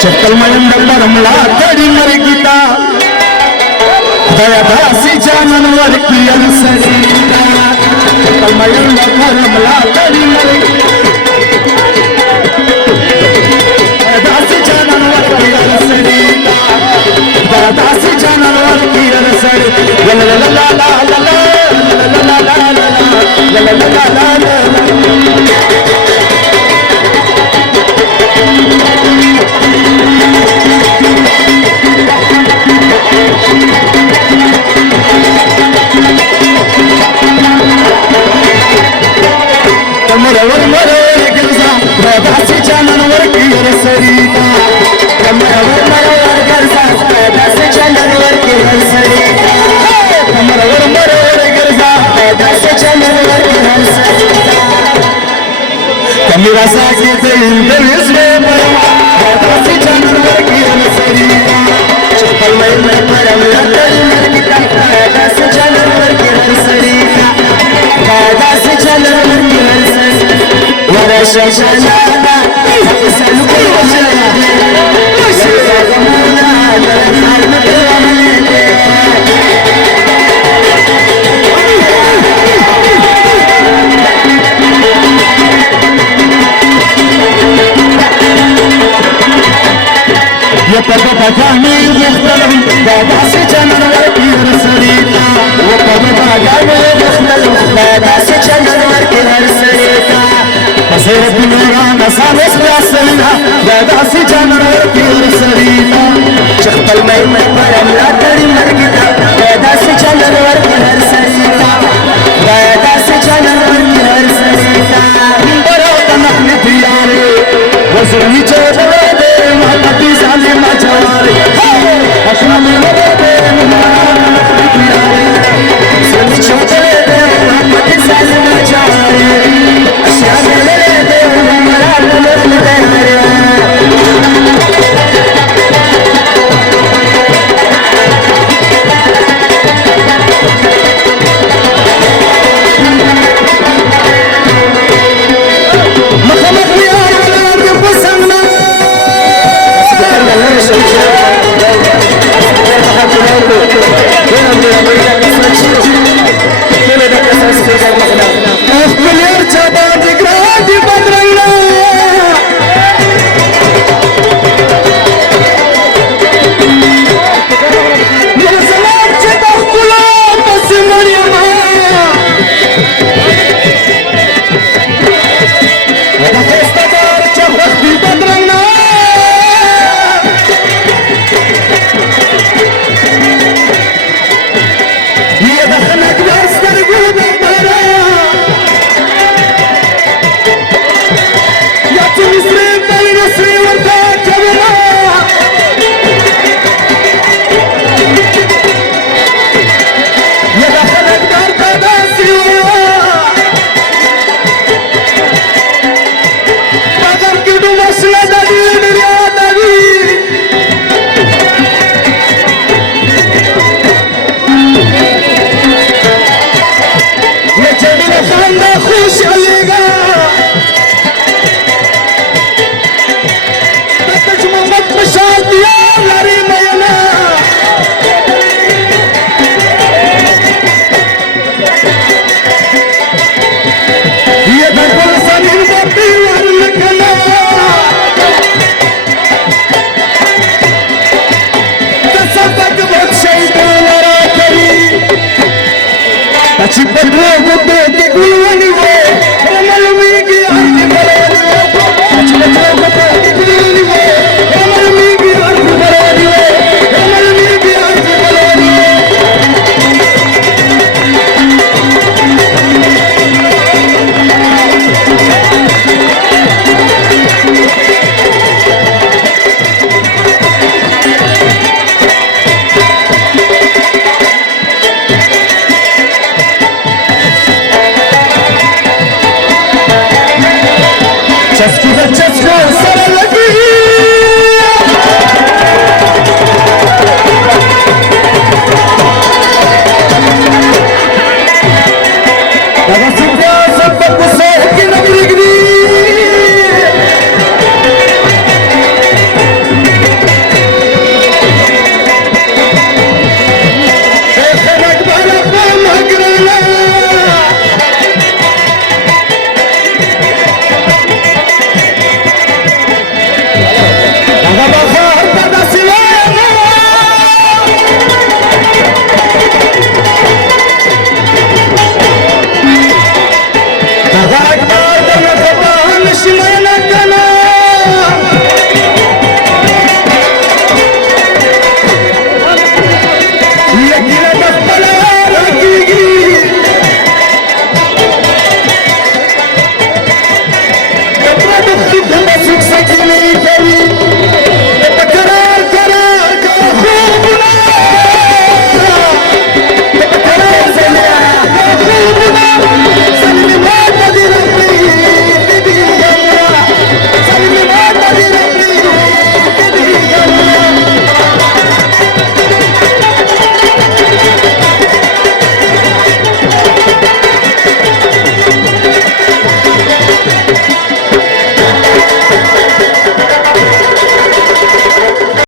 चक्कलमयंदरमला तड़ी मर गीता दयादासी जानवर की अंसरीता चक्कलमयंदरमला तड़ी मर दयादासी जानवर की अंसरीता दयादासी जानवर की अंसरी ला ला ला ला ला ला ला ला ला ला ला कमरवर मरोर गिरजा दासी जानवर की रसरीता कमरवर मरोर गिरजा दासी जानवर की रसरीता कमरवर मरोर गिरजा दासी जानवर की रसरीता कमीरा साके दिल इसमें मरवा दासी जानवर की रसरीता चप्पल में परम लतल मरता दासी जानवर की रसरीता दासी जानवर की ورا شجانا سلوكي وجهنا وشغمونا الحرب الرملية يا بابا بغاني مختلف داسي جنرال كير سريتا وبابا بغاني مختلف داسي جنرال كير سريتا بصير بنورا مسامس راسلنا داسي جنرال كير سريتا شخط الميم برم لا تري مرقتا داسي جنرال كير سريتا داسي جنرال كير سريتا بروت نحن دياري وزرني جوابي محمد سالم جواري أشرم الورد محمد دياري سالم جوابي محمد سالم جواري أشرم الورد محمد دياري